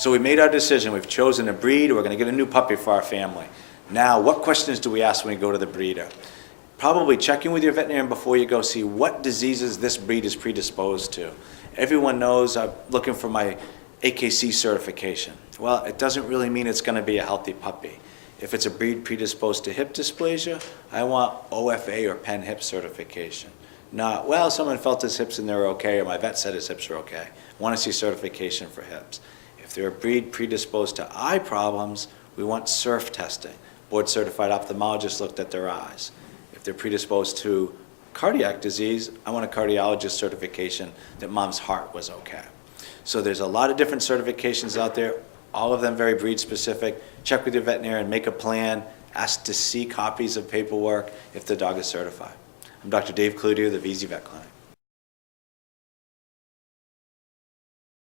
So we made our decision. We've chosen a breed. We're going to get a new puppy for our family. Now, what questions do we ask when we go to the breeder? Probably checking with your veterinarian before you go, see what diseases this breed is predisposed to. Everyone knows I'm looking for my AKC certification. Well, it doesn't really mean it's going to be a healthy puppy. If it's a breed predisposed to hip dysplasia, I want OFA or Penn hip certification. Not, well, someone felt his hips and they're okay, or my vet said his hips are okay. I want to see certification for hips. If they're a breed predisposed to eye problems, we want SERF testing. Board certified ophthalmologist looked at their eyes. If they're predisposed to cardiac disease, I want a cardiologist certification that mom's heart was okay. So there's a lot of different certifications out there, all of them very breed specific. Check with your veterinarian, make a plan, ask to see copies of paperwork if the dog is certified. I'm Dr. Dave Cloutier, the VZ Vet Clinic.